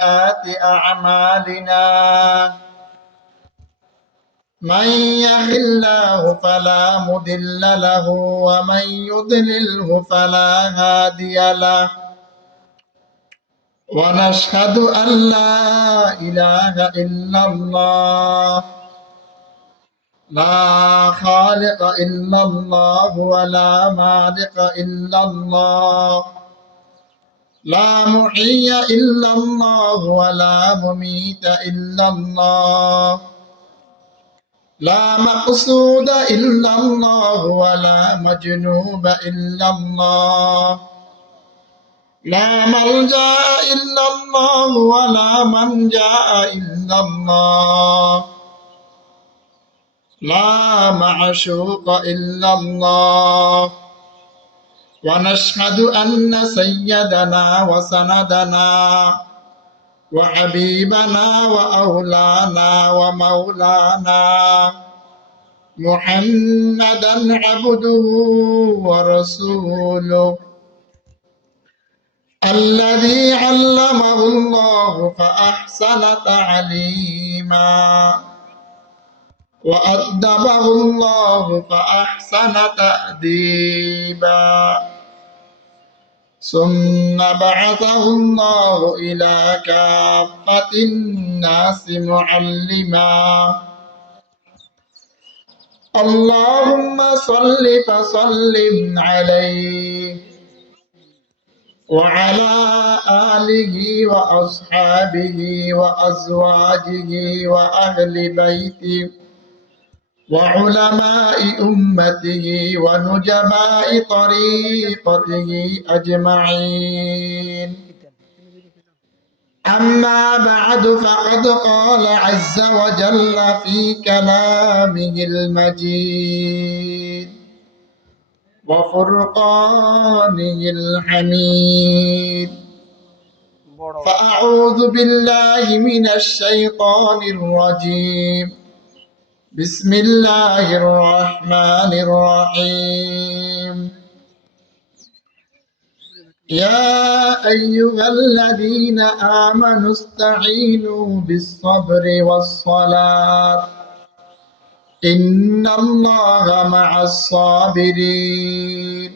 سيئات أعمالنا من يهد الله فلا مضل له ومن يضلله فلا هادي له ونشهد أن لا إله إلا الله لا خالق إلا الله ولا مالك إلا الله لا محيي إلا الله ولا مميت إلا الله لا مقصود إلا الله ولا مجنوب إلا الله لا ملجأ إلا الله ولا منجأ إلا الله لا معشوق إلا الله ونشهد أن سيدنا وسندنا وحبيبنا وأولانا ومولانا محمدا عبده ورسوله الذي علمه الله فأحسن تعليما وأدبه الله فأحسن تأديبا ثم بعثه الله إلى كافة الناس معلما اللهم صل فسلم عليه وعلى آله وأصحابه وأزواجه وأهل بيته وعلماء أمته ونجباء طريقته أجمعين أما بعد فقد قال عز وجل في كلامه المجيد وفرقانه الحميد فأعوذ بالله من الشيطان الرجيم بسم الله الرحمن الرحيم يا أيها الذين آمنوا استعينوا بالصبر والصلاة إن الله مع الصابرين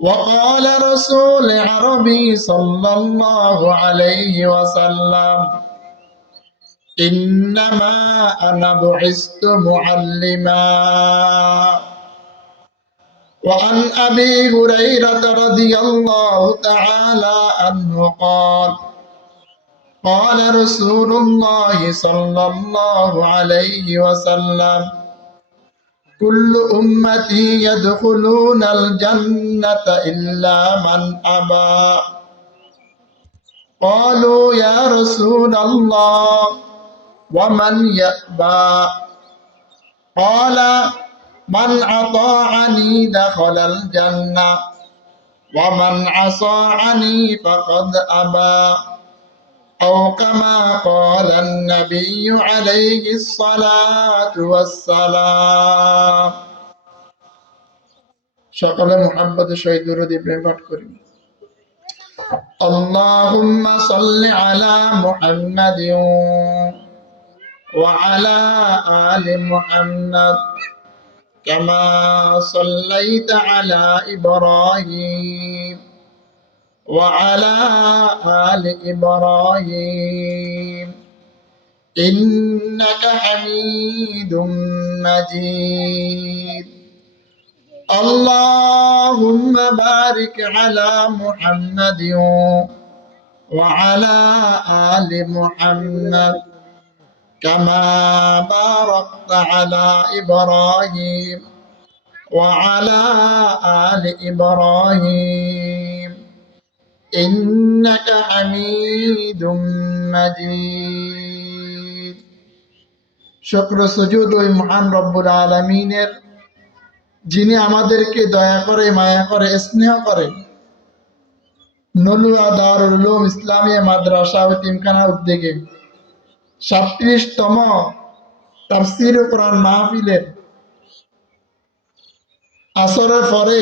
وقال رسول عربي صلى الله عليه وسلم إنما أنا بعثت معلما وعن أبي هريرة رضي الله تعالى عنه قال قال رسول الله صلى الله عليه وسلم كل أمتي يدخلون الجنة إلا من أبى قالوا يا رسول الله ومن يأبى قال من أطاعني دخل الجنة ومن عصاني فقد أبى أو كما قال النبي عليه الصلاة والسلام সকলে মুহাম্মদের সহিত দরুদ ইব্রাহিম পাঠ করি اللهم صل على محمد وعلى آل محمد كما صليت على إبراهيم وعلى آل إبراهيم إنك حميد مجيد اللهم بارك على محمد وعلى آل محمد كما باركت على إبراهيم وعلى آل إبراهيم إنك حميد مجيد شكر سجود মহান রব্বুল আলামিনের যিনি আমাদেরকে দয়া করে মায়া করে স্নেহ করে নলুয়া দারুল উলুম ইসলামিয়া মাদ্রাসা ও তিমখানা উদ্যোগে 37তম তাফসীর কোরআন মাহফিলের আসরের পরে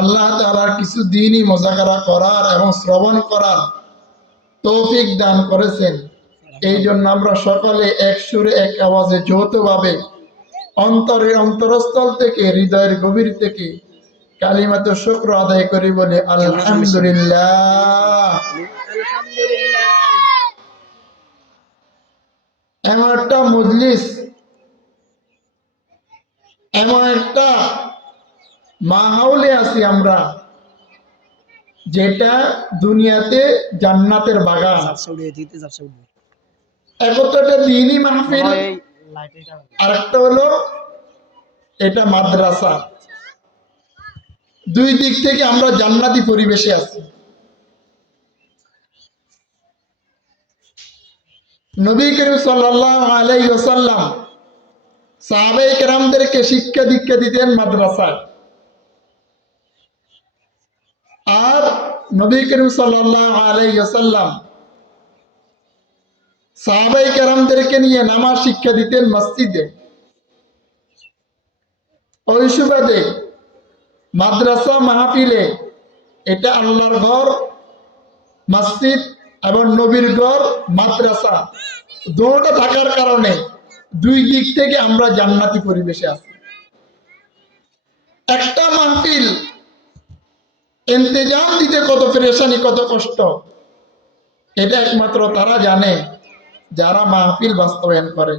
আল্লাহ তাআলার কিছু দিনই মুযাকারা করার এবং শ্রবণ করার তৌফিক দান করেছেন। এই জন্য আমরা সকলে এক সুরে এক আওয়াজে যৌথভাবে অন্তরস্থল থেকে হৃদয়ের গভীর থেকে কালিমাতুশ শুকর আদায় করি বলে আলহামদুলিল্লাহ। এমন একটা মজলিস, এমন একটা মাহৌলে আছি আমরা যেটা দুনিয়াতে জান্নাতের বাগান। একটা দ্বীনি মাহফিল, আর একটা হলো এটা মাদ্রাসা। দুই দিক থেকে আমরা জান্নাতি পরিবেশে আছি। নবী করিম সাল্লাল্লাহু আলাইহি ওয়াসাল্লাম সাহাবায়ে কেরামদেরকে শিক্ষা দীক্ষা দিতেন মাদ্রাসায়। আর নবী করিম সাল্লাল্লাহু আলাইহি ওয়াসাল্লাম সাহাবায়ে কেরামদেরকে নিয়ে নামাজ শিক্ষা দিতেন মসজিদে। ওই সুবাদে মাদ্রাসা মাহফিলে এটা আল্লাহর ঘর মসজিদ এবং নবীর ঘর মাদ্রাসা দুটো থাকার কারণে দুই দিক থেকে আমরা জান্নাতি পরিবেশে আছি। একটা মাহফিল ইন্তেজাম দিতে কত পেরেশানি, কত কষ্ট, এটা একমাত্র তারা জানে যারা মাহফিল বাস্তবায়ন করে।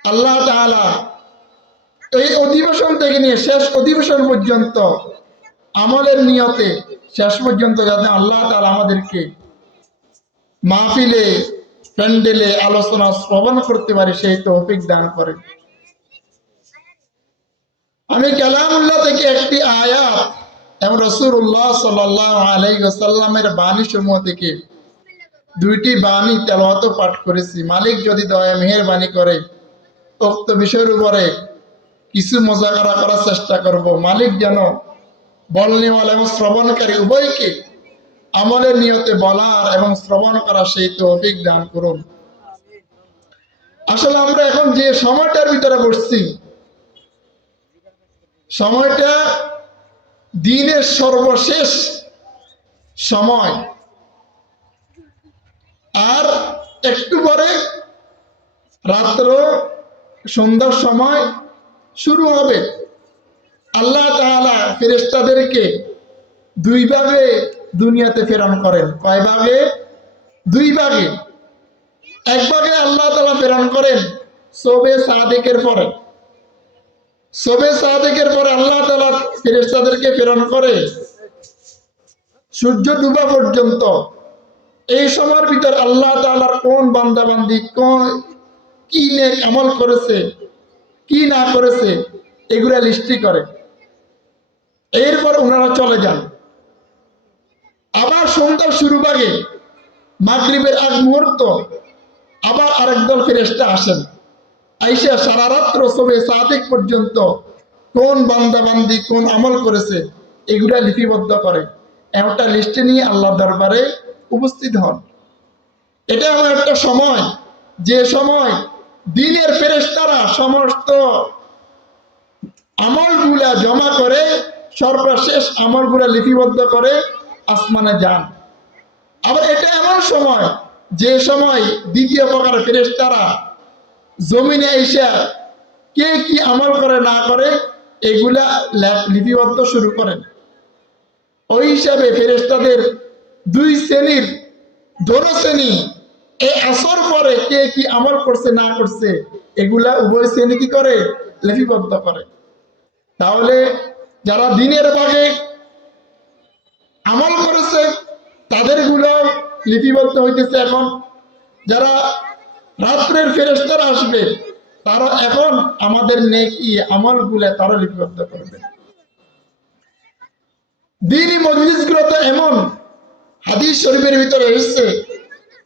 আল্লাহ তাআলা এই অধিবেশন থেকে নিয়ে শেষ অধিবেশন পর্যন্ত আমলের নিয়তে শেষ পর্যন্ত যাতে আল্লাহ তাআলা আমাদেরকে মাহফিলে প্যান্ডেলে আলোচনা শ্রবণ করতে পারে সেই তৌফিক দান করে। আমি কালামুল্লাহ থেকে একটি আয়াত এবং রাসূলুল্লাহ সাল্লাল্লাহু আলাইহি ওয়াসাল্লামের বাণী সমূহ থেকে দুইটি বাণী তেলাওয়াত পাঠ করেছি। মালিক যদি দয়া মেহেরবানি করে উক্ত বিষয়ের উপরে কিছু মুযাকারা করার চেষ্টা করব। মালিক যেন বলনেওয়ালা এবং শ্রবণকারী উভয়কে আমলের নিয়তে বলার এবং শ্রবণ করার সেই তৌফিক দান করুন। আসলে আমরা এখন যে সময়টার ভিতরে বসছি, সময়টা দিনের সর্বশেষ সময়। আর একটু পরে রাত্র সন্ধ্যার সময় শুরু হবে। আল্লাহ তাআলা ফেরেশতাদেরকে দুই ভাগে দুনিয়াতে প্রেরণ করেন। কয় ভাগে? দুই ভাগে। এক ভাগে আল্লাহ তাআলা প্রেরণ করেন শবে সাদেকের পরে। শবে সাদেকের পরে আল্লাহ তাআলা ফেরেশতাদেরকে প্রেরণ করে সূর্য ডুবা পর্যন্ত। এই সময়ের ভিতর আল্লাহ তাআলার কোন বান্দা বান্দি কি নেক আমল করেছে, কি না করেছে, এগুলা লিস্টি করে। এরপর ওনারা চলে যান। আবার সন্ধ্যার শুরু ভাগে মাগরিবের আগ মুহূর্ত আবার আরেক দল ফেরেশতা আসেন। আইসা সারা রাত্র শবে সাদেক পর্যন্ত কোন বান্দা বান্দি কোন আমল করেছে এগুলা লিপিবদ্ধ করে। একটা লিস্টে নিয়ে আল্লাহর দরবারে উপস্থিত হন। এটা এমন একটা সময় যে সময় দিনের ফেরেশতারা সমস্ত আমলগুলা জমা করে সর্বশেষ আমলগুলা লিপিবদ্ধ করে আসমানে যান। আবার এটা এমন সময় যে সময় দ্বিতীয় প্রকার ফেরেশতারা জমিনে এসে কে কি আমল করে না করে এগুলা লিপিবদ্ধ শুরু করেন। ওই হিসাবে ফেরেশতাদের দুই শ্রেণীর, দোনো শ্রেণী এই আসর পরে কে কি আমল করছে না করছে এগুলা উভয় শ্রেণী কি করে? লিপিবদ্ধ করে। তাহলে যারা দিনের ভাগে আমল করেছে তাদের গুলো লিপিবদ্ধ হইতেছে এখন। যারা রাত্রের ফেরেশতারা আসবে তারা এখন আমাদের নেকি আমল গুলা তারা লিপিবদ্ধ করবে। দ্বীনি মজলিস গুলো তো এমন, হাদিস শরীফের ভিতরে এসেছে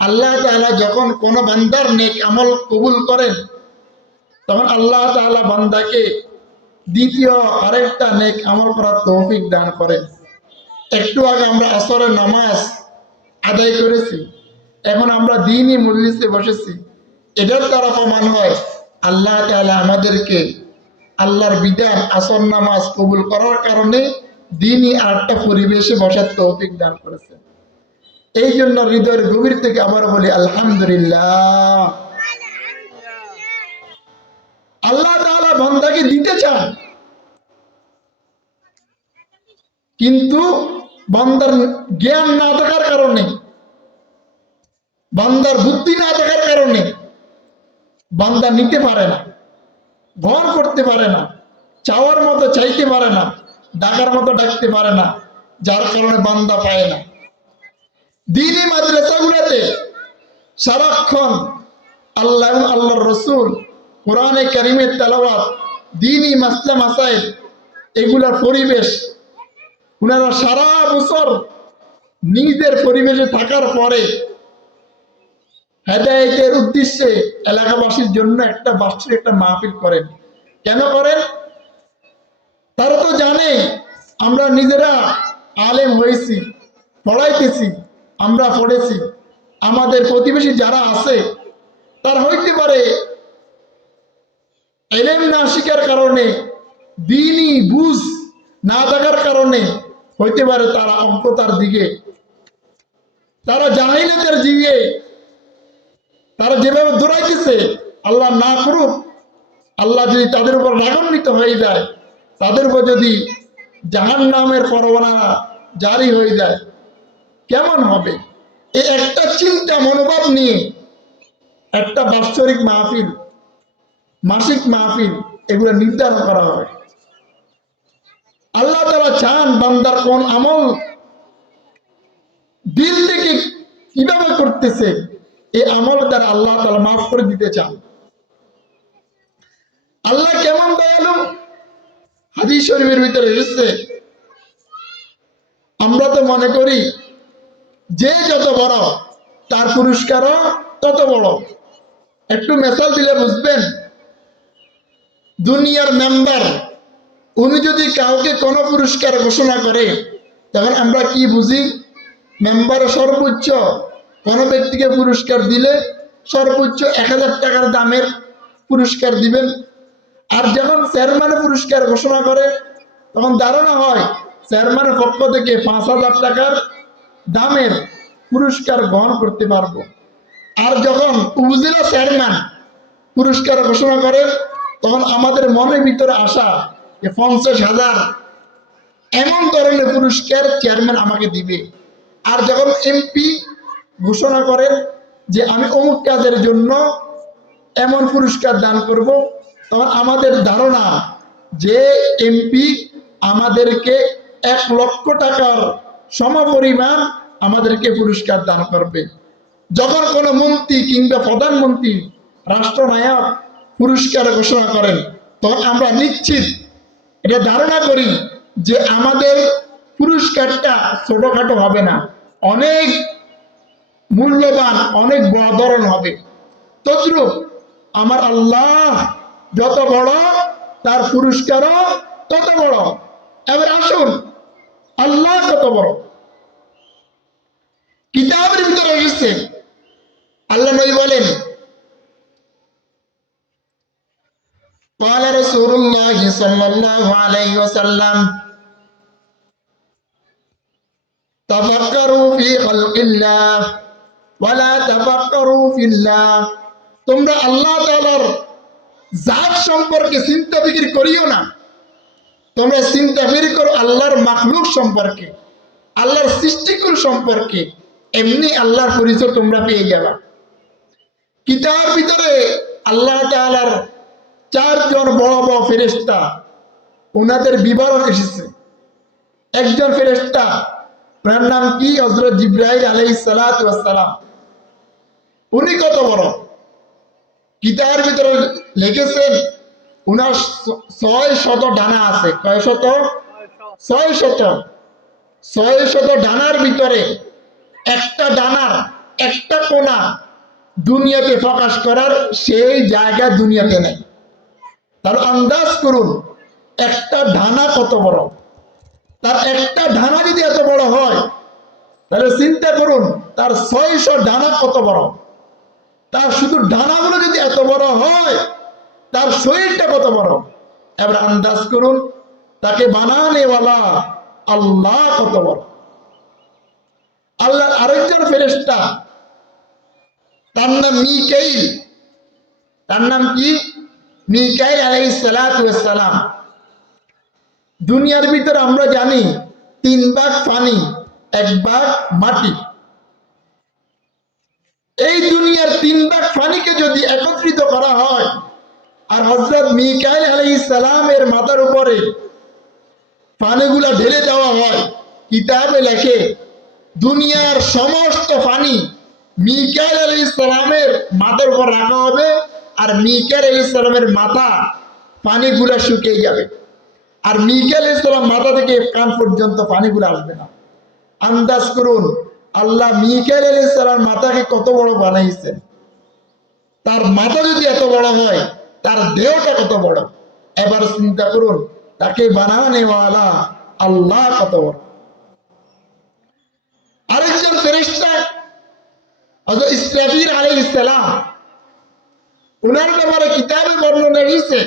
আল্লাহ তাআলা যখন কোন বান্দার নেক আমল কবুল করেন তখন আল্লাহ তাআলা বান্দাকে দ্বিতীয় আরেকটা নেক আমল করার তৌফিক দান করেন। একটু আগে আমরা আসরের নামাজ আদায় করেছি, এখন আমরা দ্বীনি মজলিসে বসেছি। এটার দ্বারা প্রমাণ হয় আল্লাহ তাআলা আমাদেরকে আল্লাহর বিধান আসর নামাজ কবুল করার কারণে দিনই আরেকটা পরিবেশে বসার তৌফিক দান করেছে। এই জন্য হৃদয়ের গভীর থেকে আবার বলি আলহামদুলিল্লাহ। আল্লাহ তাআলা বান্দাকে দিতে চান, কিন্তু বান্দার জ্ঞান না থাকার কারণে, বান্দার বুদ্ধি না থাকার কারণে বান্দা নিতে পারে না, গ্রহণ করতে পারে না, চাওয়ার মতো চাইতে পারে না, ডাকার মতো ডাকতে পারে না, যার কারণে বান্দা পায় না। দ্বীনি মাদ্রাসাগুলোতে সারাক্ষণ আল্লাহ এবং আল্লাহর রসুল কোরআনে কারিমের তেলাওয়াত, দ্বীনি মাসলা মাসাইল, এগুলার পরিবেশ ওনারা সারা বছর নিজের পরিবেশে থাকার পরে হেদায়েতের উদ্দেশ্যে এলাকাবাসীর জন্য একটা বার্ষিক একটা মাহফিল করেন। কেন করেন? তারা তো জানে আমরা নিজেরা আলেম হয়েছি, পড়াইতেছি, আমরা পড়েছি, আমাদের প্রতিবেশী যারা আছে তারা হইতে পারে ইলম না শিখার কারণে, দ্বীনি বুঝ না থাকার কারণে হইতে পারে তারা অজ্ঞতার দিকে, তারা জাহিলাতের দিকে তারা যেভাবে দৌড়াইতেছে, আল্লাহ না করুক, আল্লাহ যদি তাদের উপর রাগান্বিত হয়ে যায়, তাদের উপর যদি জাহান্নামের পরোয়ানা জারি হয়ে যায়, কেমন হবে? এই একটা চিন্তা মনোভাব নিয়ে একটা বাৎসরিক মাহফিল, মাসিক মাহফিল এগুলো নির্ধারণ করা হয়। আল্লাহ তাআলা চান বান্দার কোন আমল দিল থেকে কিভাবে করতেছে, এই আমল দ্বারা আল্লাহ তাআলা মাফ করে দিতে চান। আল্লাহ কেমন দয়ালু, হাদিস শরীফের ভিতরে এসেছে। আমরা তো মনে করি যে যত বড় তার পুরস্কারও তত বড়। একটু মেসাল দিলে বুঝবেন। দুনিয়ার মেম্বার উনি যদি কাউকে কোনো পুরস্কার ঘোষণা করে, তখন আমরা কি বুঝি? মেম্বার সর্বোচ্চ কোনো ব্যক্তিকে পুরস্কার দিলে সর্বোচ্চ 1000 টাকার দামের পুরস্কার দিবেন। আর যখন চেয়ারম্যান পুরস্কার ঘোষণা করে, তখন ধারণা হয় চেয়ারম্যানের পক্ষ থেকে 5000 টাকার দামের পুরস্কার গ্রহণ করতে পারবো। আর যখন উপজেলা চেয়ারম্যান পুরস্কার ঘোষণা করে, তখন আমাদের মনের ভিতরে আসা যে 50,000 এমন ধরনের পুরস্কার চেয়ারম্যান আমাকে দিবে। আর যখন এমপি ঘোষণা করেন যে আমি অমুক কাজের জন্য এমন পুরস্কার দান করব, তখন আমাদের ধারণা যে এমপি আমাদেরকে 1 লক্ষ টাকার সমপরিমাণ আমাদেরকে পুরস্কার দান করবে। যখন কোনো মন্ত্রী কিংবা প্রধানমন্ত্রী, রাষ্ট্রনায়ক পুরস্কার ঘোষণা করেন, তখন আমরা নিশ্চিত এটা ধারণা করি যে আমাদের পুরস্কারটা ছোটখাটো হবে না, অনেক মূল্যবান, অনেক বড় ধরন হবে। তদ্রূপ আমার আল্লাহ যত বড়, তার পুরস্কারও তত বড়। এবার আসুন, আল্লাহ কত বড়। কিতাবের ভিতরে এসেছে, আল্লাহ নবী বলেন, قال رسول الله صلى الله عليه وسلم تفكروا في خلق الله ولا تفكروا في الله। তোমরা আল্লাহ তাআলার জাত সম্পর্কে চিন্তা ফিকির করিও না, তোমরা চিন্তা ফিকির করো আল্লাহর মাখলুক সম্পর্কে, আল্লাহর সৃষ্টিকুল সম্পর্কে। এমনি আল্লাহর পরিচয় তোমরা পেয়ে যাবা। কিতাবের ভিতরে আল্লাহ তাআলার 4 জন বড় বড় ফেরেশতা, ওনাদের বিবরণ এসেছে। একজন ফেরেশতা, ওনার নাম কি? হযরত জিবরাইল আলাইহিস সালাতু ওয়াস সালাম। উনি কত বড়? কিতাবের ভিতরে লিখেছেন উনার 600 ডানা আছে। কয় শত? 600। 600 ডানার ভিতরে একটা ডানার একটা কোণা দুনিয়াতে প্রকাশ করার সেই জায়গা দুনিয়াতে নেই। তার আন্দাজ করুন একটা ডানা কত বড়। তার একটা ডানা যদি এত বড় হয়, তাহলে চিন্তা করুন তার 600 ডানা কত বড়। তার শুধু ডানাগুলো যদি এত বড় হয়, তার শরীরটা কত বড়। এবার আন্দাজ করুন তাকে বানানেওয়ালা আল্লাহ কত বড়। আল্লাহর আরেকজন ফেরেশতা, তার নাম মিকাইল। তার নাম কি? মিকাইল আলাইহিস সালাতু ওয়াস সালাম। দুনিয়ার ভিতরে আমরা জানি 3 ভাগ পানি, 1 ভাগ মাটি। এই দুনিয়ার 3 ভাগ পানিকে যদি একত্রিত করা হয় আর হযরত মিকাইল আলাইহিস সালামের মাথার উপরে পানিগুলা ঢেলে দেওয়া হয়, কিতাবে লেখে দুনিয়ার সমস্ত পানি মিকাইল আলাইহিস সালামের মাথার উপর রাখা হবে, আর মিকাইল আলাইহিস সালামের মাথা পানিগুলা শুকিয়ে যাবে, আর মিকাইল আলাইহিস সালাম মাথা থেকে কান পর্যন্ত পানিগুলো আসবে না। আন্দাজ করুন আল্লাহ মিকাইল আলাইহিস সালাম মাথাকে কত বড় বানাইছেন। তার মাথা যদি এত বড় হয়, তার দেহটা কত বড়। এবার চিন্তা করুন তাকে বানানেওয়ালা আল্লাহ কত বড়। আরেকজন ফেরেশতা হযরত ইসরাফিল আলাইহিস সালাম, উনার ব্যাপারে কিতাবে বর্ণনা এসেছে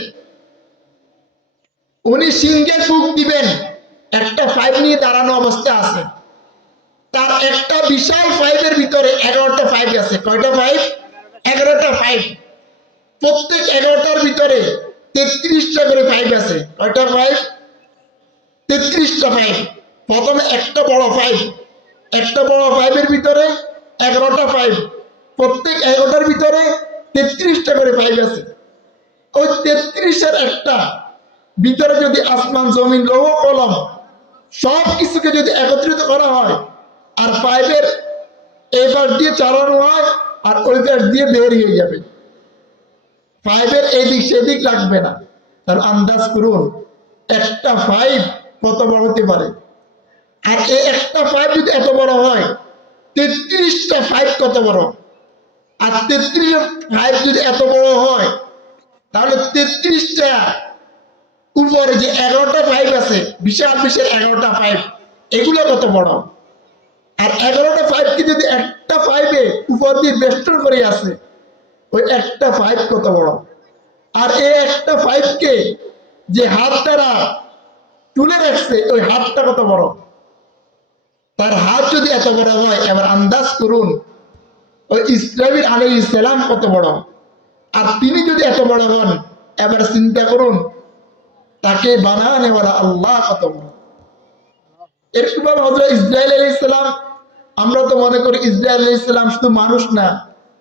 উনি সিংহে ফুঁক দিবেন, একটা পাইপ নিয়ে দাঁড়ানো অবস্থায় আছে। তার একটা বিশাল পাইপের ভিতরে 11টা পাইপ আছে। কয়টা পাইপ? 11টা পাইপ। প্রত্যেক 11টার ভিতরে 33টা করে পাইপ আছে। কয়টা পাইপ? 33টা পাইপ। প্রথমে একটা বড় পাইপ, একটা বড় পাইপের ভিতরে 11টা পাইপ, প্রত্যেক 11টার ভিতরে 33টা করে পাইপ আছে। ওই 33-এর একটা ভিতরে যদি আসমান জমিন লৌহ কলম সব কিছুকে যদি একত্রিত করা হয় আর পাইপের এই পাশ দিয়ে চালানো হয় আর ওই পাশ দিয়ে বের হয়ে যাবে, পাইপের এদিক সেদিক লাগবে না। তার আন্দাজ করুন একটা পাইপ কত বড় হতে পারে। আর এই একটা পাইপ যদি এত বড় হয়, 33টা পাইপ কত বড়। আর 33 পাইপ যদি এত বড় হয়, তাহলে 33টা উপরে যে 11টা পাইপ আছে, বিশাল বিশাল 11টা পাইপ, এগুলো কত বড়। আর 11টা পাইপকে যদি একটা পাইপে উপর দিয়ে বেষ্টন করে আছে, ওই একটা পাইপ কত বড়। আর এই একটা পাইপকে যে হাত দ্বারা তুলে রাখছে, ওই হাতটা কত বড়। তার হাত যদি এত বড় হয়, এবার আন্দাজ করুন ওই ইসরাফিল আলাইহিস সালাম কত বড়। আর তিনি যদি এত বড় হন, এবার চিন্তা করুন তাকে বানানেওয়ালা আল্লাহ কত বড়। এরকম হযরত ইসরাইল আলাইহিস সালাম, আমরা তো মনে করি ইসরাইল আলাইহিস সালাম শুধু মানুষ না,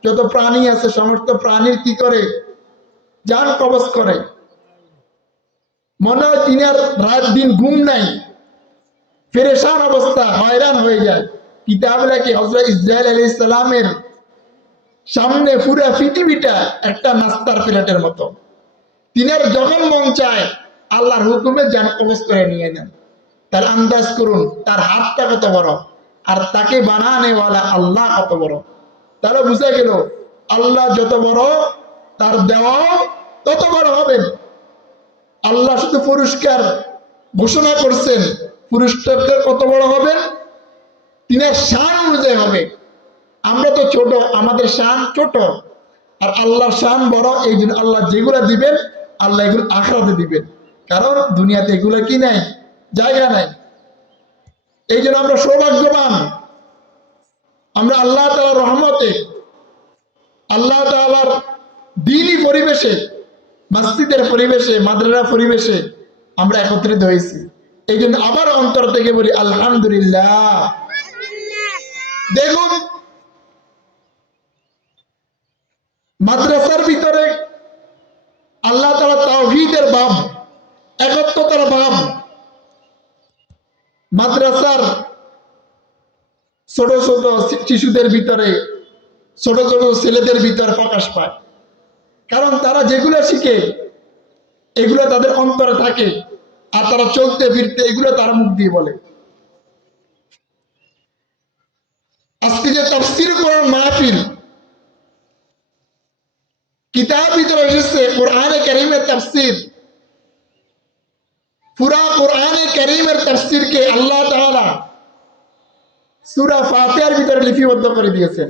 যত প্রাণী আছে সমস্ত প্রাণীর কি করে জান কবজ করে। মনে হয় তিনি আর রাত দিন ঘুম নাই, পেরেশান অবস্থা, হয়রান হয়ে যায়। কিতাবে লেখে হযরত ইসরাইল আলাইহিস সালামের সামনে পুরো পৃথিবীটা একটা নাস্তার প্লেটের মতো। তিনার যখন মন চায় আল্লাহর হুকুমে জান কবজ করে নিয়ে নেন। তার আন্দাজ করুন তার হাতটা কত বড়, আর তাকে বানানেওয়ালা আল্লাহ কত বড়। তারা বুঝা গেল আল্লাহ যত বড়, তার দেওয়াও তত বড় হবে। আল্লাহ শুধু পুরস্কার ঘোষণা করছেন, পুরস্কারটা কত বড় হবে তিনার শান অনুযায়ী হবে। আমরা তো ছোট, আমাদের শান ছোট, আর আল্লাহর শান বড়। এই জন্য আল্লাহ যেগুলা দিবেন, আল্লাহ এগুলো আখিরাতে দিবেন, কারণ দুনিয়াতে এগুলো কি নাই, জায়গা নাই। এই জন্য আমরা সৌভাগ্যবান, আমরা আল্লাহ তাআলার রহমতে, আল্লাহ তাআলার দ্বীনি পরিবেশে, মসজিদের পরিবেশে, মাদ্রাসা পরিবেশে আমরা একত্রিত হয়েছি। এই জন্য আবার অন্তর থেকে বলি আলহামদুলিল্লাহ। দেখুন মাদ্রাসার ভিতরে আল্লাহ তাআলা তাওহীদের বাব, একত্বতার বাব, মাদ্রাসার ছোট ছোট শিশুদের ভিতরে, ছোট ছোট ছেলেদের ভিতরে প্রকাশ পায়। কারণ তারা যেগুলো শিখে এগুলো তাদের অন্তরে থাকে, আর তারা চলতে ফিরতে এগুলো তারা মুখ দিয়ে বলে। আজকে যে তাফসীর কোরআন মাহফিল, কিতাব ভিতরে এসেছে কোরআনে কারীমের তাফসীর, পুরা কোরআনে কারীমের তাফসীরকে আল্লাহ তাআলা সূরা ফাতিহার ভিতরে লিপিবদ্ধ করে দিয়েছেন।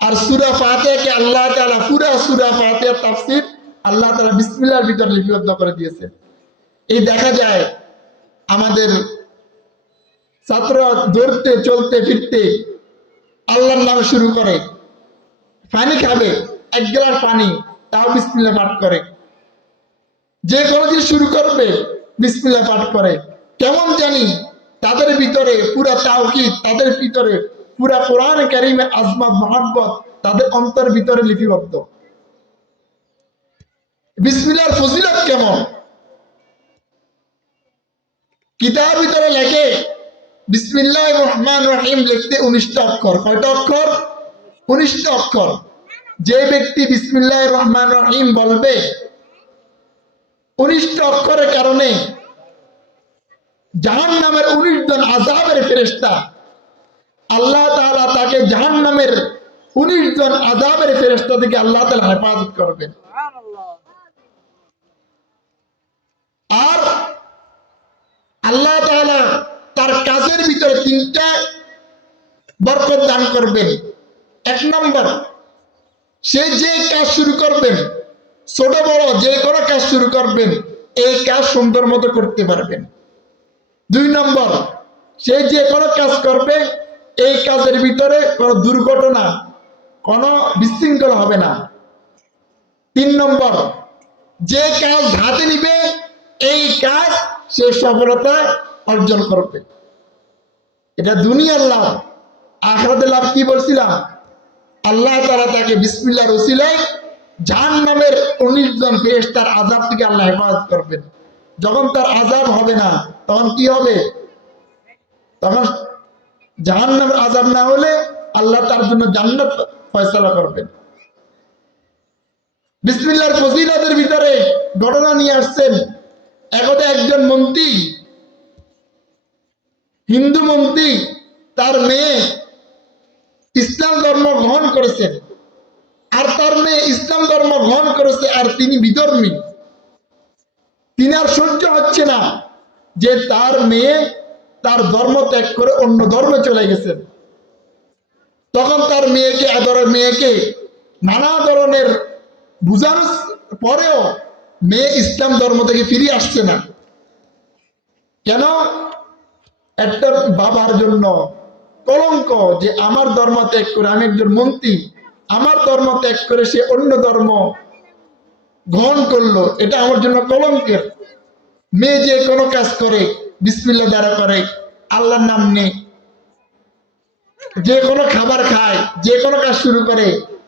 আর সূরা ফাতিহাকে আল্লাহ তাআলা পুরা সূরা ফাতিহার তাফসীর আল্লাহ তাআলা বিসমিল্লাহর ভিতরে লিপিবদ্ধ করে দিয়েছে। এই দেখা যায় আমাদের ছাত্ররা ধরতে চলতে ফিরতে আল্লাহর নাম শুরু করে, পানি খাবে, এক গ্লাস পানি, তাও বিসমিল্লাহ পাঠ করে। যে কোনো জিনিস শুরু করবে বিসমিল্লাহ পাঠ করে। কেমন জানি তাদের ভিতরে পুরা তাওহীদ, তাদের ভিতরে পুরা কোরআন কারীমের আজমত মহব্বত তাদের অন্তর ভিতরে লিপিবদ্ধ। বিসমিল্লাহর ফজিলত কেমন, কিতাবের ভিতরে লেখে বিসমিল্লাহির রহমানির রহিম লিখতে 19টা অক্ষর। কয়টা অক্ষর? 19টা অক্ষর। যে ব্যক্তি বিসমিল্লাহির রহমানির রহিম বলবে 19টা অক্ষরের কারণে জাহান্নামের 19 জন আযাবের ফেরেশতা, আল্লাহ তাআলা তাকে জাহান্নামের 19 জন আযাবের ফেরেশতা থেকে আল্লাহ তাআলা হেফাজত করবেন। আর আল্লাহ তাআলা তার কাজের ভিতরে 3টা বরকত দান করবেন। 1 নম্বর, সে যে কাজ শুরু করবেন, ছোট বড় যে কোনো কাজ শুরু করবেন, এই কাজ সুন্দর মতো করতে পারবেন। 2 নম্বর, সে যে কোনো কাজ করবে, এই কাজের ভিতরে কোনো দুর্ঘটনা, কোনো বিশৃঙ্খলা হবে না। 3 নম্বর, যে কাজ হাতে নিবে এই কাজ সে সফলতা অর্জন করবে। এটা দুনিয়ার লাভ। আখিরাতের লাভ কি বলছিলাম? আল্লাহ তাআলা তাকে বিসমিল্লাহর ওসিলায় জাহান্নামের 19 জন ফেরেশতার আযাব থেকে আল্লাহ হেফাজত করবেন। যখন তার আযাব হবে না, তখন কি হবে? তখন জাহান্নামের আযাব না হলে আল্লাহ তার জন্য জান্নাত ফয়সালা করবেন। বিসমিল্লাহর ফজিলতের ভিতরে ঘটনা নিয়ে আসছেন। একদা একজন মন্ত্রী, হিন্দু মন্ত্রী, তার মেয়ে ইসলাম ধর্ম গ্রহণ করেছেন। আর তার মেয়ে ইসলাম ধর্ম গ্রহণ করেছে, আর তিনি বিধর্মী। তিনি আর সহ্য হচ্ছে না যে তার মেয়ে তার ধর্ম ত্যাগ করে অন্য ধর্মে চলে গেছেন। তখন তার মেয়েকে নানা ধরনের বুঝানোর পরেও মেয়ে ইসলাম ধর্ম থেকে ফিরে আসছে না। কেন? একটা বাবার জন্য কলঙ্ক, যে আমার ধর্ম ত্যাগ করে, আমি একজন মন্ত্রী, আমার ধর্ম ত্যাগ করে সে অন্য ধর্ম গ্রহণ করলো, এটা আমার জন্য কলঙ্কের। মেয়ে যে কোনো কাজ করে বিসমিল্লাহ দ্বারা করে, আল্লাহর নাম নেই, যে কোনো খাবার খায়, যে কোনো কাজ শুরু করে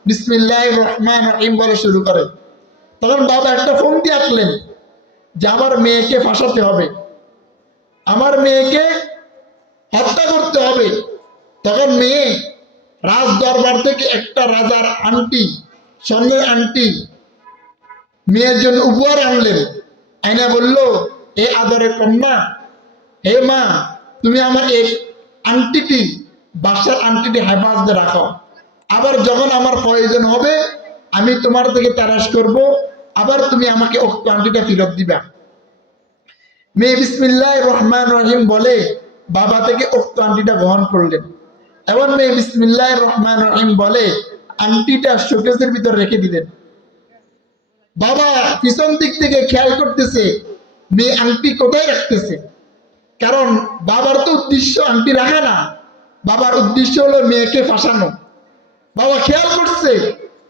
বিসমিল্লাহির রহমানির রহিম বলে শুরু করে। তখন বাবা একটা ফন্দি আঁকলেন যে আমার মেয়েকে ফাঁসাতে হবে, আমার মেয়েকে হত্যা করতে হবে। তখন মেয়ে রাজ দরবার থেকে একটা রাজার আংটি, স্বর্ণের আংটি মেয়ের জন্য উপহার আনলেন। আইনা বলল, এ আদরের কন্যা, হে মা, তুমি আমার এই আংটিটি, বাসার আংটিটি হেফাজতে রাখো। আবার যখন আমার প্রয়োজন হবে আমি তোমার থেকে তালাশ করব, আবার তুমি আমাকে উক্ত আংটিটা ফেরত দিবা। মেয়ে বিসমিল্লাহির রহমানির রহিম বলে বাবা থেকে উক্ত আংটিটা গ্রহণ করলেন। এবার মেয়ে বিসমিল্লাহির রহমানির রহিম বলে আংটিটা শোকেসের ভিতর রেখে দিলেন। বাবা পিছন দিক থেকে খেয়াল করতেছে মেয়ে আংটি কোথায় রাখতেছে, কারণ বাবার তো উদ্দেশ্য আংটি রাখা না, বাবার উদ্দেশ্য হলো মেয়েকে ফাঁসানো। বাবা খেয়াল করছে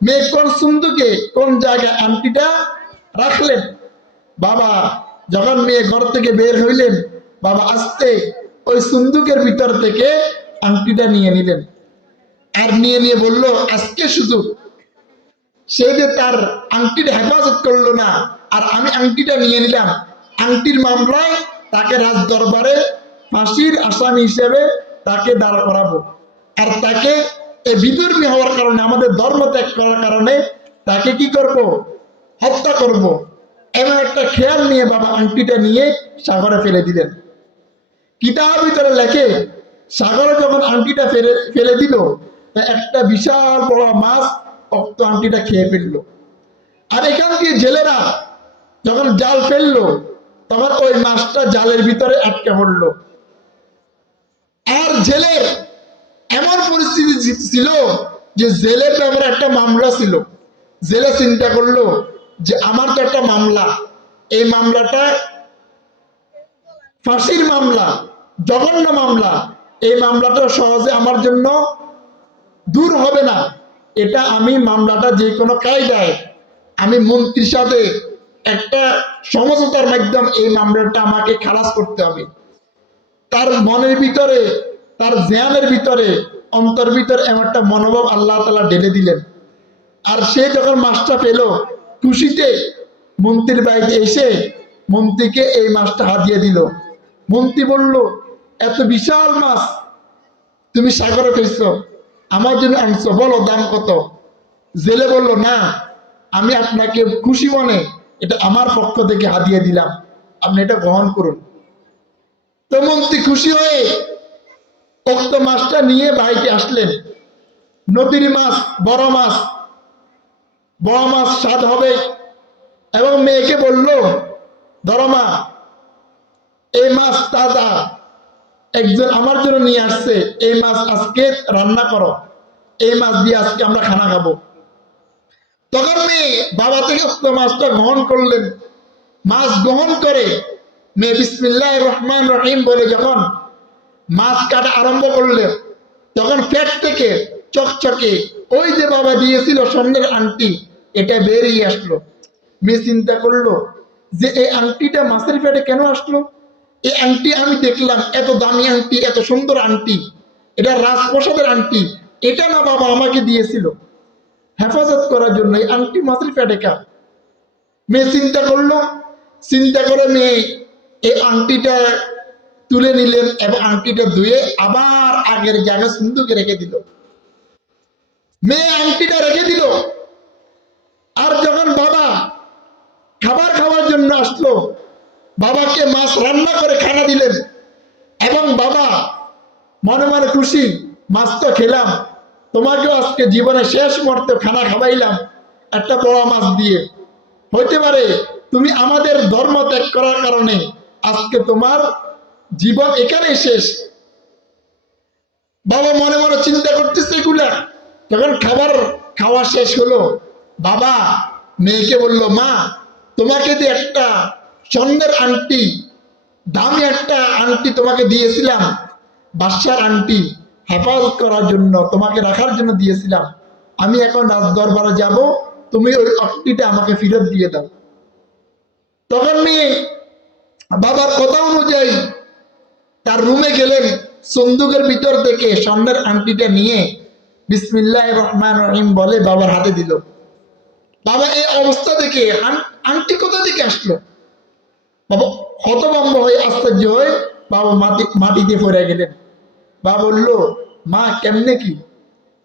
মেয়ে কোন সুন্দুকে, কোন জায়গায় আংটিটা রাখলেন। বাবা যখন মেয়ে ঘর থেকে বের হইলেন, বাবা আস্তে ওই সুন্দুকের ভিতর থেকে আংটিটা নিয়ে নিলেন। আর নিয়ে বলল, আজকে সুযোগ। সে যে তার আংটিটা হেফাজত করলো না, আর আমি আংটিটা নিয়ে নিলাম, আংটির মামলায় তাকে রাজ দরবারে ফাঁসির আসামি হিসেবে তাকে দাঁড় করাবো। আর তাকে এই বিধর্মী হওয়ার কারণে, আমাদের ধর্ম ত্যাগ করার কারণে তাকে কি করব? হত্যা করব। এমন একটা খেয়াল নিয়ে বাবা আংটিটা নিয়ে সাগরে ফেলে দিলেন। কিতাবের ভিতরে লেখে সাগরে যখন আংটিটা ফেলে দিল, একটা বিশাল বড় মাছ উক্ত আংটিটা খেয়ে ফেললো। আর এখান দিয়ে জেলেরা যখন জাল ফেললো, তখন ওই মাছটা জালের ভিতরে আটকে পড়লো। আর জেলের এমন পরিস্থিতি ছিল যে জেলের ব্যাপারে একটা মামলা ছিল। জেলে চিন্তা করলো যে আমার তো একটা মামলা, এই মামলাটা ফাঁসির মামলা, জঘন্য মামলা, এই মামলাটা সহজে আমার জন্য দূর হবে না। এটা আমি মামলাটা যে কোনো কায়দায় আমি মন্ত্রীর সাথে একটা সমঝোতার মাধ্যমে এই মামলাটা আমাকে খালাস করতে হবে। তার মনের ভিতরে, তার জ্ঞানের ভিতরে, অন্তর ভিতরে এমন একটা মনোভাব আল্লাহ তাআলা ঢেলে দিলেন। আর সে যখন মাছটা পেল, খুশিতে মন্ত্রীর বাড়িতে এসে মন্ত্রীকে এই মাছটা হাতিয়ে দিল। মন্ত্রী বলল, এত বিশাল মাছ তুমি সাগরে ফেলছো, আমার জন্য আনছো, বলো দাম কত? জেলে বলল, না, আমি আপনাকে খুশি মনে এটা আমার পক্ষ থেকে হাতিয়ে দিলাম, আপনি এটা গ্রহণ করুন। তো মন্ত্রী খুশি হয়ে উক্ত মাছটা নিয়ে বাড়িতে আসলেন। নদীর মাছ, বড় মাছ, বড় মাছ স্বাদ হবে। এবং মেয়েকে বলল, ধরো মা, এই মাছ তাজা, একজন আমার জন্য নিয়ে আসছে, এই মাছ আজকে রান্না করো, এই মাছ দিয়ে আজকে আমরা খানা খাবো। তখন মেয়ে বাবা থেকে উক্ত মাছটা গ্রহণ করলেন। মাছ গ্রহণ করে মেয়ে বিসমিল্লাহির রহমানির রহিম বলে যখন মাছ কাটা আরম্ভ করলেন, তখন পেট থেকে চকচকে ওই যে বাবা দিয়েছিল স্বর্ণের আংটি, এটা বেরিয়ে আসলো। মেয়ে চিন্তা করলো যে এই আংটিটা মাছের পেটে কেন আসলো? এই আংটি আমি দেখলাম, এত দামি আংটি, এত সুন্দর আংটি, এটা রাজপ্রসাদের আংটি, এটা না বাবা আমাকে দিয়েছিল হেফাজত করার জন্য, এই আংটি মাছের পেটে কার? মেয়ে চিন্তা করলো। চিন্তা করে মেয়ে এই আংটিটা তুলে নিলেন এবং আংটিটা ধুয়ে আবার আগের জায়গায় সিন্ধুকে রেখে দিল। মেয়ে আংটিটা রেখে দিল। আর যখন বাবা খাবার খাওয়ার জন্য আসলো, বাবাকে মাছ রান্না করে খানা দিলেন এবং বাবা মনে মনে খুশি, মাছ তো খেলাম, তোমাকেও আজকে জীবনে শেষ মুহূর্তে খানা খাওয়াইলাম একটা বড় মাছ দিয়ে, হইতে পারে তুমি আমাদের ধর্ম ত্যাগ করার কারণে আজকে তোমার জীবন এখানেই শেষ। বাবা মনে মনে চিন্তা করতেছে এগুলা। যখন খাবার খাওয়া শেষ হলো, বাবা মেয়েকে বলল, মা, তোমাকে যে একটা স্বর্ণের আংটি, দামি একটা আংটি তোমাকে দিয়েছিলাম, বাদশার আংটি, হেফাজত করার জন্য, তোমাকে রাখার জন্য দিয়েছিলাম, আমি এখন রাজ দরবারে যাব, তুমি ওই আংটিটা আমাকে ফেরত দিয়ে দাও। তখন মেয়ে বাবার কথা অনুযায়ী তার রুমে গেলেন, সন্দুকের ভিতর থেকে স্বর্ণের আংটিটা নিয়ে বিসমিল্লাহির রহমানির রহিম বলে বাবার হাতে দিল। বাবা এই অবস্থা দেখে আংটি কোথা থেকে আসলো? বাবা হতভম্ব হয়ে, আশ্চর্য হয়ে বাবা মাটিতে পড়ে গেলেন। বাবা বলল, মা কেমনে কি?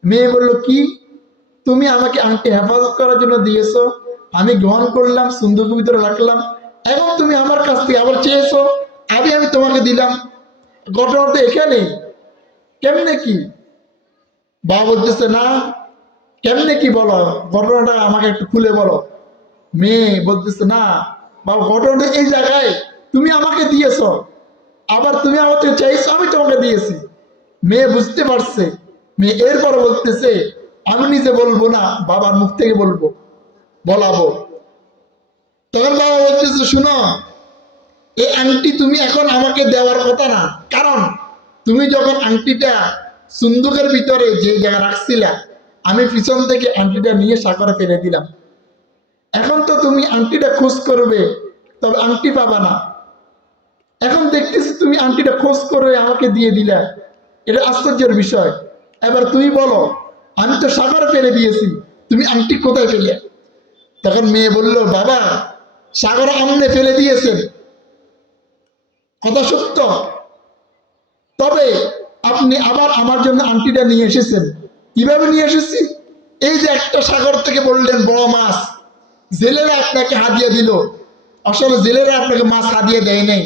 মেয়ে বলল, কি? তুমি আমাকে আংটি হেফাজত করার জন্য দিয়েছো, আমি গ্রহণ করলাম, সন্দুকের ভিতরে রাখলাম, এখন তুমি আমার কাছ থেকে আবার চেয়েছো, আমি তোমাকে দিলাম, ঘটনাটা এখানে, কেমনে কি? বাবা বলতেছে, না, কেমনে কি বলো, ঘটনাটা আমাকে একটু খুলে বলো। মেয়ে বলতেছে, না বাবা, ঘটনাটা এই জায়গায়, তুমি আমাকে দিয়েছো, আবার তুমি আমাকে চাইছো, আমি তোমাকে দিয়েছি। মেয়ে বুঝতে পারছে। মেয়ে এরপর বলতেছে, আমি নিজে বলবো না, বাবার মুখ থেকে বলবো, বলাবো। তখন বাবা বলতেছে, শুনো, এই আংটি তুমি এখন আমাকে দেওয়ার কথা না, কারণ তুমি যখন আংটিটা সন্দুকের ভিতরে যে জায়গা রাখছিলা, আমি পিছন থেকে আংটিটা নিয়ে সাগরে ফেলে দিলাম। এখন তো তুমি আংটিটা খোঁজ করবে, তবে আংটি পাবা না। এখন দেখতেছি তুমি আংটিটা খোঁজ করে আমাকে দিয়ে দিলা, এটা আশ্চর্যের বিষয়। এবার তুমি বলো, আমি তো সাগরে ফেলে দিয়েছি, তুমি আংটি কোথায় ফেলে? তখন মেয়ে বলল, বাবা, সাগরে আমনে ফেলে দিয়েছেন, কথা সত্য, তবে আপনি আবার আমার জন্য আংটিটা নিয়ে এসেছেন। কিভাবে নিয়ে এসেছি? এই যে একটা সাগর থেকে বললেন বড় মাছ, জেলেরা আপনাকে হাদিয়া দিল, আসলে জেলেরা আপনাকে মাছ হাদিয়া দেয় নাই,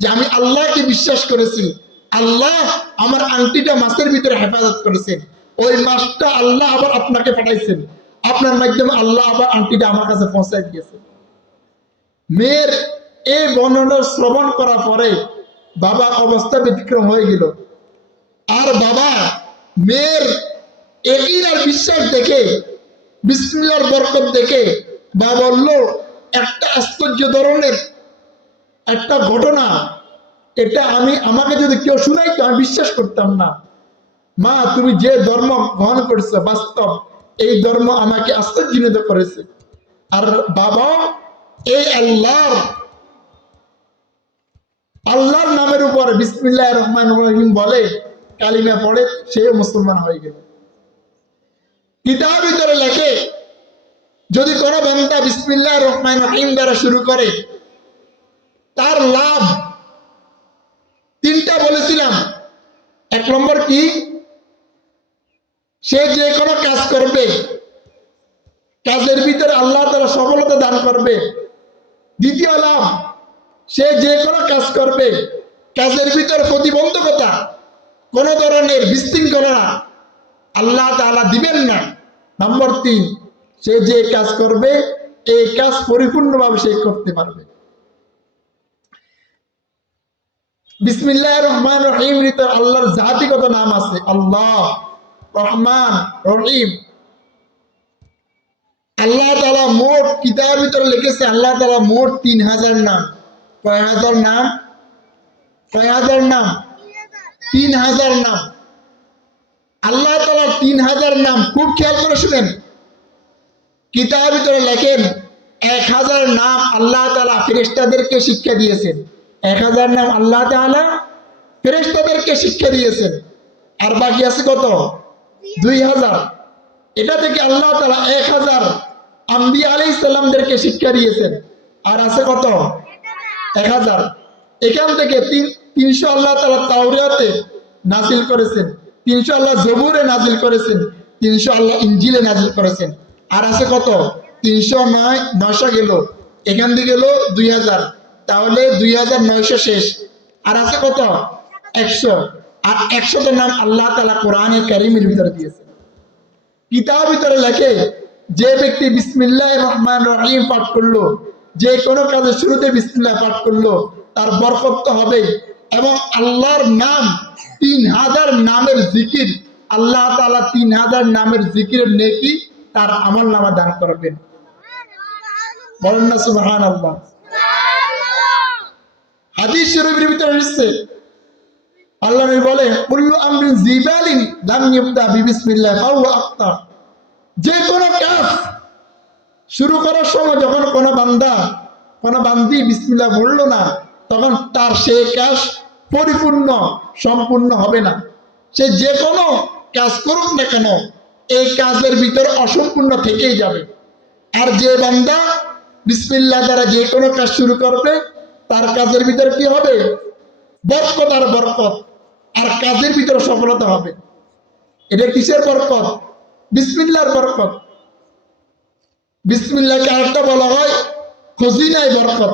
যে আমি আল্লাহকে বিশ্বাস করেছি, আল্লাহ আমার আংটিটা মাছের ভিতরে হেফাজত করেছেন, ওই মাছটা আল্লাহ আবার আপনাকে পাঠাইছেন, আপনার মাধ্যমে আল্লাহ আবার আংটিটা আমার কাছে পৌঁছায় দিয়েছে। মেয়ের এই বর্ণনা শ্রবণ করার পরে বাবা অবস্থা ব্যতিক্রম হয়ে গেল। আর বাবা মেয়ের একিন আর বিশ্বাস দেখে, বিসমিল্লাহর বরকত দেখে বা বলল একটা আশ্চর্য ধরনের একটা ঘটনা, এটা আমাকে যদি কেউ শুনাইতো আমি বিশ্বাস করতাম না। মা, তুমি যে ধর্ম গ্রহণ করছো বাস্তব, এই ধর্ম আমাকে আশ্চর্যজনিত করেছে। আর বাবা, এই আল্লাহর নামের উপর বিসমিল্লাহির রহমানির রহিম বলে কালিমা পড়ে, সে মুসলমান হয়ে গেল। কিতাবের ভিতরে লেখে, যদি কোনো বান্দা বিসমিল্লাহির রহমানির রহিম দ্বারা শুরু করে, তার লাভ তিনটা বলেছিলাম। এক নম্বর কি, সে যে কোনো কাজ করবে, কাজের ভিতরে আল্লাহ তাআলা সফলতা দান করবে। দ্বিতীয় লাভ, সে যে কোনো কাজ করবে, কাজের ভিতরে প্রতিবন্ধকতা, কোন ধরনের বিশৃঙ্খলা আল্লাহ তাআলা দিবেন না। নম্বর 3, সে যে কাজ করবে এই কাজ পরিপূর্ণভাবে সে করতে পারবে। বিসমিল্লাহির রহমানির রহিম ভিতরে আল্লাহর জাতিগত নাম আছে, আল্লাহ, রহমান, রহিম। আল্লাহ তাআলা মোট কিতাবের ভিতরে লিখেছে, আল্লাহ তাআলা মোট 3000 নাম। কয় হাজার নাম? কয় হাজার নাম? 3000 নাম। আল্লাহ তাআলার 3000 নাম খুব খেয়াল করে শুনেন। কিতাবের ভিতরে লেখেন 1000 নাম আল্লাহ তাআলা ফেরেশতাদেরকে শিক্ষা দিয়েছেন। 1000 নাম আল্লাহ তাআলা ফেরেশতাদেরকে শিক্ষা দিয়েছেন। আর বাকি আছে কত? 2000। এটা থেকে আল্লাহ তাআলা 1000 আম্বিয়া আলাইহিস সালামদেরকে শিক্ষা দিয়েছেন। আর আছে কত? 1000। এখান থেকে 300 আল্লাহ তাআলা তাওরাতে নাজিল করেছেন, 300 আল্লাহ জবুরে নাজিল করেছেন, 300 আল্লাহ ইনজিলে নাজিল করেছেন। আর আছে কত? 309, 900 গেল, এখান থেকে গেল 2000, তাহলে 2900 শেষ। আর আছে কত? 100। আর 100 নাম আল্লাহ তাআলা কোরআনে কারীমের ভিতরে দিয়েছেন। কিতাবের ভিতরে লেখে, যে ব্যক্তি বিসমিল্লাহির রহমানির রহিম পাঠ করলো, যে কোনো কাজের শুরুতে বিসমিল্লাহ পাঠ করলো, তার বরকত হবে। এবং আল্লাহর নাম 3000 নামের জিকির, আল্লাহ তাআলা 3000 নামের জিকিরের নেকি তার আমলনামা দান করবেন। বলেন না সুবহানাল্লাহ। হাদিস শরীফের ভিতরে এসেছে, আল্লাহ নবী বলে, কুল্লু আমরিন জিবালিন লাম ইবদা বিসমিল্লাহ ফাহুয়া আখতার। যে কোনো কাজ শুরু করার সময় যখন কোনো বান্দা কোনো বান্দি বিসমিল্লাহ বলল না, তখন তার সেই কাজ পরিপূর্ণ সম্পূর্ণ হবে না। সে যে কোনো কাজ করুক না কেন, এই কাজের ভিতর অসম্পূর্ণ থেকেই যাবে। আর যে বান্দা বিসমিল্লাহ দ্বারা যে কোনো কাজ শুরু করবে, তার কাজের ভিতর কি হবে? বরকত আর বরকত, আর কাজের ভিতরে সফলতা হবে। এটা কিসের বরকত? বিসমিল্লাহর বরকত। বিসমিল্লাহকে আরেকটা বলা হয় খজিনায়ে বরকত,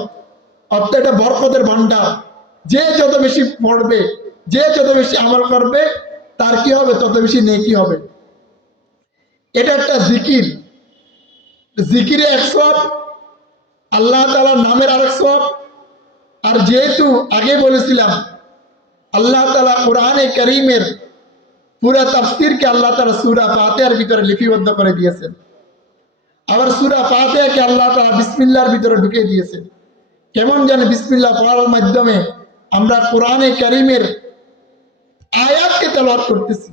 অর্থাৎ এটা বরকতের ভান্ডার। যে যত বেশি পড়বে, যে যত বেশি আমল করবে, তার কি হবে? তত বেশি নেকি হবে। এটা একটা জিকির। জিকিরে 1 সওয়াব, আল্লাহ তাআলার নামের আরেক সওয়াব। আর যেহেতু আগে বলেছিলাম, আল্লাহ তাআলা কোরআনে কারীমের পুরা তাফসীরকে আল্লাহ তাআলা সূরা ফাতিহার ভিতরে লিপিবদ্ধ করে দিয়েছেন। আবার সূরা ফাতিহাকে আল্লাহ তাআলা বিসমিল্লাহর ভিতরে ঢুকিয়ে দিয়েছেন। কেমন জানে বিসমিল্লাহ পড়ার মাধ্যমে আমরা কোরআনে কারীমের আয়াতকে তেলাওয়াত করতেছি।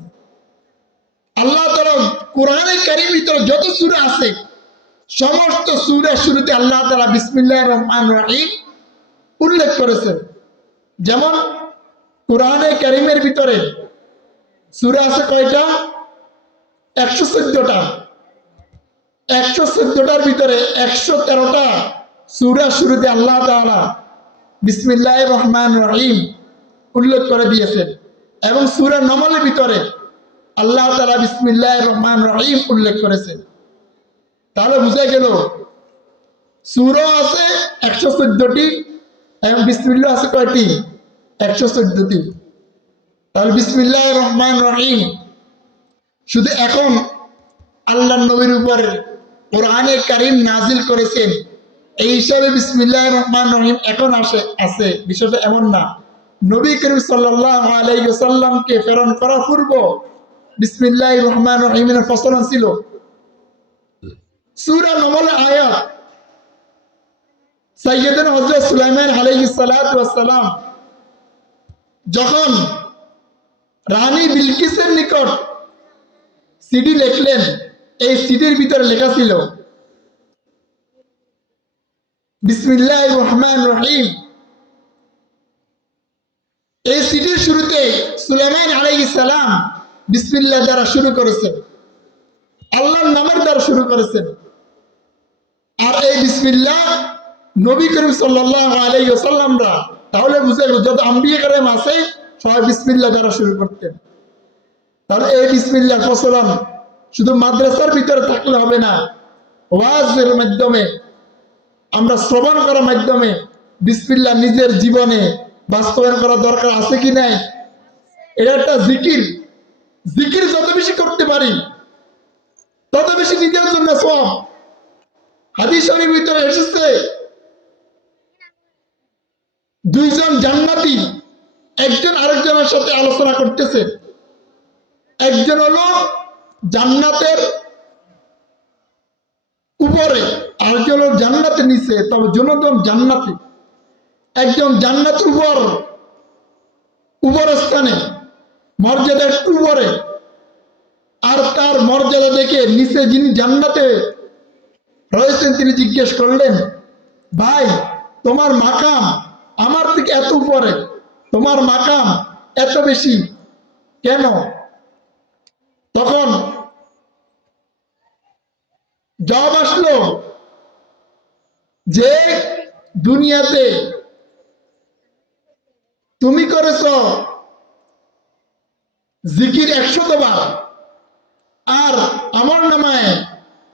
আল্লাহ তাআলা কোরআনে কারীমের ভিতরে যত সূরা আছে, সমস্ত সূরার শুরুতে আল্লাহ তাআলা বিসমিল্লাহির রহমানির রহিম উল্লেখ করেছেন। যেমন কোরআনে কারীমের ভিতরে সূরা আছে কয়টা? 114টা। 114টার ভিতরে 113টা সূরা শুরুতে আল্লাহ তাআলা বিসমিল্লাহির রহমানির রহিম উল্লেখ করে দিয়েছেন। এবং সূরা নামলের ভিতরে আল্লাহ তাআলা বিসমিল্লাহির রহমানির রহিম উল্লেখ করেছেন। তাহলে বুঝা গেল সূরা আছে 114টি এবং বিসমিল্লাহ আছে কয়টি? 114টি। তাহলে বিসমিল্লাহির রহমানির রহিম শুধু এখন আল্লাহর নবীর উপর কোরআনে কারীম নাজিল করেছেন, এই হিসাবে বিসমিল্লাহির রহমানির রহিম এখন আছে, বিষয়টা এমন না। নবী করিম সাল্লাল্লাহু আলাইহি ওয়াসাল্লামকে প্রেরণ করার পূর্ব বিসমিল্লাহির রহমানির রহিমের ফসলন ছিল। সূরা নামলের আয়াত সাইয়েদনা হযরত সুলাইমান আলাইহিস সালাতু ওয়াস সালাম যখন রানী বিলকিসের নিকট সিডি লিখলেন, এই সিডির ভিতরে লেখা ছিল বিসমিল্লাহির রহমানির রহিম। এই সিডির শুরুতে সুলাইমান আলাইহিস সালাম বিসমিল্লাহ দ্বারা শুরু করেছেন, আল্লাহর নামের দ্বারা শুরু করেছেন। আর এই বিসমিল্লাহ নবী করিম সাল্লাল্লাহু আলাইহি ওয়াসাল্লামরা, তাহলে বুঝে গেল যত আম্বিয়া কেরাম আছে সবাই বিসমিল্লাহ দ্বারা শুরু করতেন। তাহলে এই বিসমিল্লাহর প্রচলন শুধু মাদ্রাসার ভিতরে থাকলে হবে না, ওয়াজের মাধ্যমে, আমরা শ্রবণ করার মাধ্যমে বিসমিল্লাহ নিজের জীবনে বাস্তবায়ন করা দরকার আছে কি নাই? এটা একটা জিকির। জিকির যত বেশি করতে পারি তত বেশি নিজের জন্য সওয়াব। হাদিস শরীফের ভিতরে এসেছে দুইজন জান্নাতি একজন আরেকজনের সাথে আলোচনা করতেছে। একজন হলো জান্নাতের উপরে, আরেকজন হলো জান্নাতের নিচে, তবে দুজন জান্নাতি। একজন জান্নাতের উপর স্থানে, মর্যাদা একটু উপরে, আর তার মর্যাদা দেখে নিচে যিনি জান্নাতে রয়েছেন তিনি জিজ্ঞেস করলেন, ভাই তোমার মাকাম আমার থেকে এত উপরে, তোমার মাকাম এত বেশি কেন? তখন জবাব আসলো যে দুনিয়াতে তুমি করেছ জিকির 100 বার, আর আমার নামায়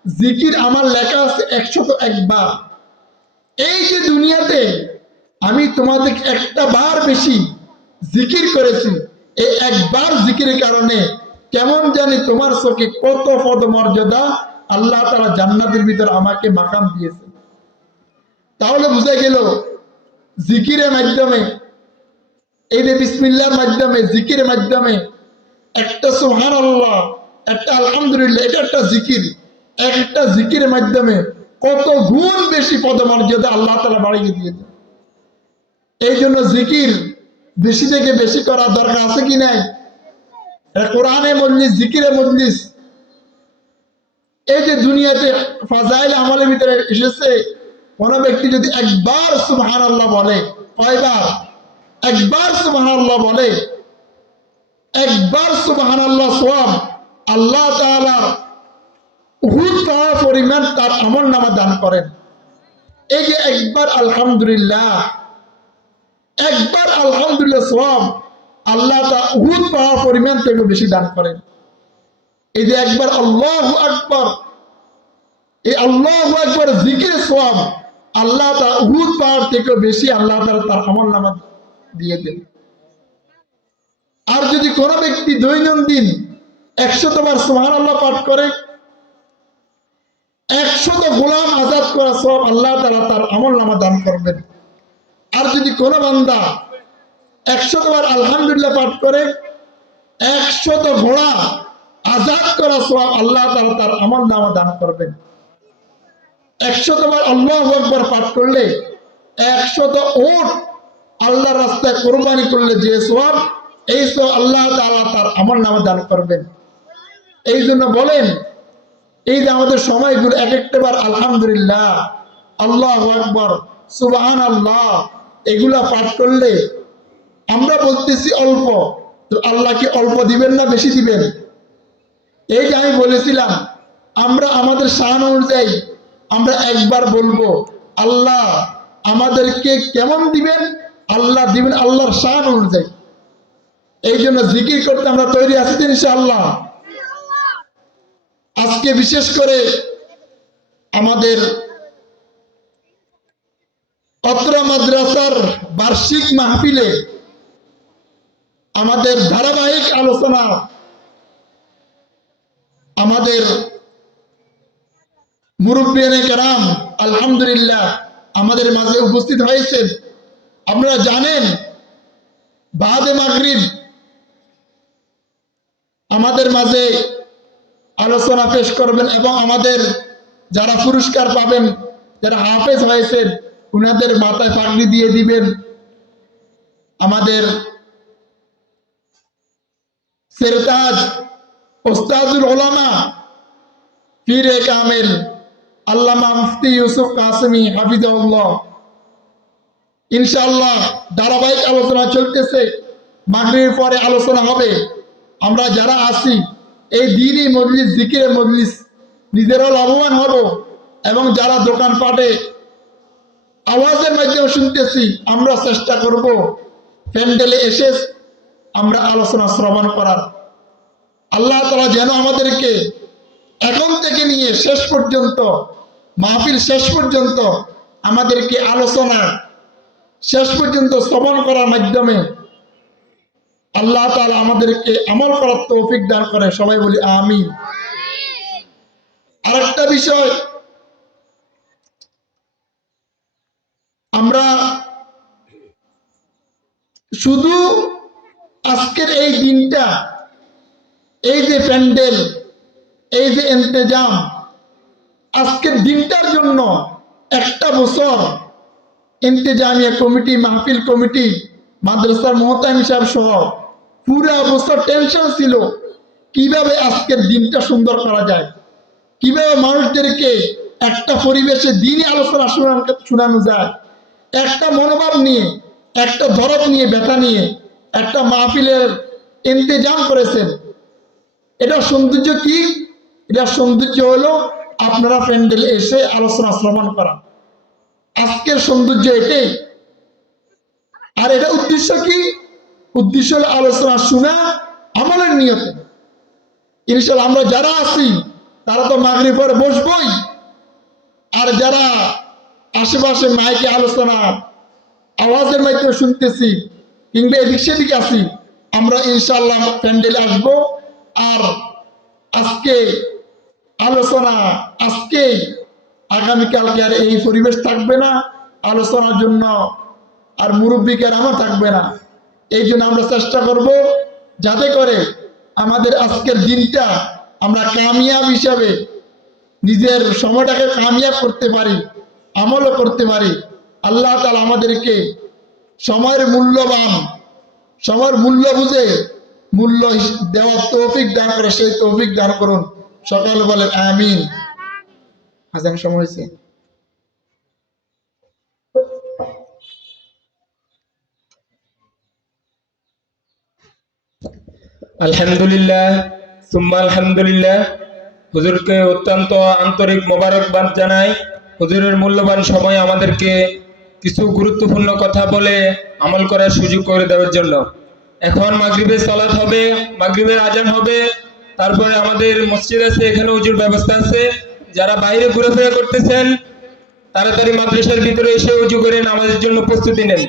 জিকির আমার লেখা আছে 101 বার। এই যে দুনিয়াতে আমি তোমাদের একটা বার বেশি জিকির করেছি, এই একবার জিকিরের কারণে কেমন জানি তোমার চোখে কত পদ মর্যাদা আল্লাহ তাআলা জান্নাতের ভিতর আমাকে মাকাম দিয়েছে। তাহলে বুঝা গেল জিকিরের মাধ্যমে, এই যে বিসমিল্লাহর মাধ্যমে, জিকিরের মাধ্যমে, একটা সুবহানাল্লাহ, একটা আলহামদুলিল্লাহ, এটা একটা জিকির। একটা জিকিরের মাধ্যমে কত গুণ বেশি পদমর্যাদা আল্লাহ তাআলা বাড়িয়ে দিয়েছে। এই জন্য জিকির বেশি থেকে বেশি করার দরকার আছে কি নাই? কোরআনে মজলিস, জিকিরে মজলিস। এই যে দুনিয়াতে ফাজাইল আমলের ভিতরে এসেছে, কোন ব্যক্তি যদি একবার সুবহানাল্লাহ বলে, কয়বার? একবার সুবহানাল্লাহ বলে, একবার সুবহানাল্লাহ সওয়াব আল্লাহ তাআলা উহুদ পাহাড় পরিমাণ তার আমলনামা দান করেন। এই যে একবার আলহামদুলিল্লাহ, একবার আলহামদুলিল্লাহ সওয়াব আল্লাহ তাআলা উহুদ পাহাড় পরিমাণ থেকে বেশি দান করেন। এই যে একবার আল্লাহু আকবার, এই আল্লাহু আকবার জিকির সওয়াব আল্লাহ তাআলা উহুদ পাহাড় থেকে বেশি আল্লাহ তাআলা তার আমলনামা দিয়ে দেন। আর যদি কোনো ব্যক্তি দৈনন্দিন 100 বার সুবহানাল্লাহ পাঠ করে, 100 গোলাম আজাদ করা সওয়াব আল্লাহ তাআলা তার আমলনামা দান করবেন। আর যদি কোনো বান্দা 100 বার আলহামদুলিল্লাহ পাঠ করে, 100 ঘোড়া আজাদ করা সওয়াব আল্লাহ তাআলা তার আমলনামা দান করবেন। 100 বার আল্লাহু আকবার পাঠ করলে 100 উট আল্লাহর রাস্তায় কুরবানি করলে যে সওয়াব, এই সওয়াব আল্লাহ তাআলা তার আমলনামা দান করবেন। এই জন্য বলেন, এই যে আমাদের সময়গুলো এক একটা বার আলহামদুলিল্লাহ, আল্লাহু আকবার, সুবহানাল্লাহ এগুলা পাঠ করলে, আমরা বলতেছি অল্প, তো আল্লাহ কি অল্প দিবেন না বেশি দিবেন? এই যে আমি বলেছিলাম, আমরা আমাদের শান অনুযায়ী আমরা একবার বলবো, আল্লাহ আমাদেরকে কেমন দিবেন? আল্লাহ দিবেন আল্লাহর শান অনুযায়ী। এই জন্য জিকির করতে আমরা তৈরি আছি ইনশাআল্লাহ। আজকে বিশেষ করে আমাদের অত্র মাদ্রাসার বার্ষিক মাহফিলে আমাদের ধারাবাহিক আলোচনা, আমাদের মুরব্বিয়ানে কেরাম আলহামদুলিল্লাহ আমাদের মাঝে উপস্থিত হয়েছেন। আপনারা জানেন বাদে মাগরিব আমাদের মাঝে আলোচনা পেশ করবেন এবং আমাদের যারা পুরস্কার পাবেন, যারা হাফেজ হয়েছেন উনাদের মাথায় পাগড়ি দিয়ে দিবেন আমাদের সেরতাজ ওস্তাদুল উলামা পীরে কামেল আল্লামা মুফতি ইউসুফ কাসেমি হাফিজাহুল্লাহ। ইনশাআল্লাহ ধারাবাহিক আলোচনা চলতেছে, মাগরিবের পরে আলোচনা হবে। আমরা যারা আছি এই দ্বীনি মজলিস, জিকিরের মজলিস, নিজেরাও লাভবান হব এবং যারা দোকানপাটে আওয়াজের মাধ্যমে শুনতেছি, আমরা চেষ্টা করব প্যান্ডেলে এসে আমরা আলোচনা শ্রবণ করার। আল্লাহ তাআলা যেন আমাদেরকে এখন থেকে নিয়ে শেষ পর্যন্ত, মাহফিল শেষ পর্যন্ত আমাদেরকে আলোচনা শেষ পর্যন্ত শ্রবণ করার মাধ্যমে আল্লাহ তাআলা আমাদেরকে আমল করার তৌফিক দান করে। সবাই বলি আমিন। আরেকটা বিষয়, আমরা শুধু আজকের এই দিনটা, এই যে প্যান্ডেল, এই যে ইন্তেজাম, আজকের দিনটার জন্য একটা বছর ইন্তেজামিয়া কমিটি, মাহফিল কমিটি, মাদ্রাসার মুহতামিম সাহেব সহ পুরা বছর টেনশন ছিল কিভাবে আজকের দিনটা সুন্দর করা যায়, কিভাবে মানুষদেরকে একটা পরিবেশে দিনই আলোচনা শোনানো যায়। একটা মনোভাব নিয়ে, একটা ধরব নিয়ে, ব্যথা নিয়ে একটা মাহফিলের ইন্তেজাম করেছেন। এটা সৌন্দর্য কি? এটা সৌন্দর্য হলো আপনারা প্যান্ডেলে এসে আলোচনা শ্রবণ করা। আজকের সৌন্দর্য এটাই। আর এটা উদ্দেশ্য কি? উদ্দেশ্য হলো আলোচনা শোনা, আমলের নিয়তে। ইনশাআল্লাহ আমরা যারা আছি তারা তো মাগরিব পরে বসবই, আর যারা আশেপাশে মাইকে আলোচনা আওয়াজের মাধ্যমে শুনতেছি কিংবা এদিক সেদিক আছি, আমরা ইনশাআল্লাহ প্যান্ডেলে আসবো। আর আজকে আলোচনা, আজকে আগামীকালকে আর এই পরিবেশ থাকবে না আলোচনার জন্য, আর মুরব্বী কেরামও থাকবে না। এই জন্য আমরা চেষ্টা করব যাতে করে আমাদের আজকের দিনটা আমরা কামিয়াব হিসাবে নিজের সময়টাকে কামিয়াব করতে পারি, আমলও করতে পারি। আল্লাহ তাআলা আমাদেরকে সময়ের মূল্যবান, সময়ের মূল্য বুঝে মূল্য দেওয়ার তৌফিক দান করে, সেই তৌফিক দান করুন। সকলে বলেন আমিন। আজান সময় হয়েছে। আলহামদুলিল্লাহ, সুম্মা আলহামদুলিল্লাহ। হুজুরকে অত্যন্ত আন্তরিক মোবারকবাদ জানাই। হুজুরের মূল্যবান সময় আমাদেরকে কিছু গুরুত্বপূর্ণ কথা বলে আমল করার সুযোগ করে দেওয়ার জন্য। এখন মাগরিবের সালাত হবে, মাগরিবের আজান হবে, তারপরে আমাদের মসজিদ আছে, এখানে হুজুর ব্যবস্থা আছে। যারা বাইরে ঘোরাফেরা করতেছেন তাড়াতাড়ি মাদ্রাসার ভিতরে এসে উজু করে নামাজের জন্য প্রস্তুতি নেন।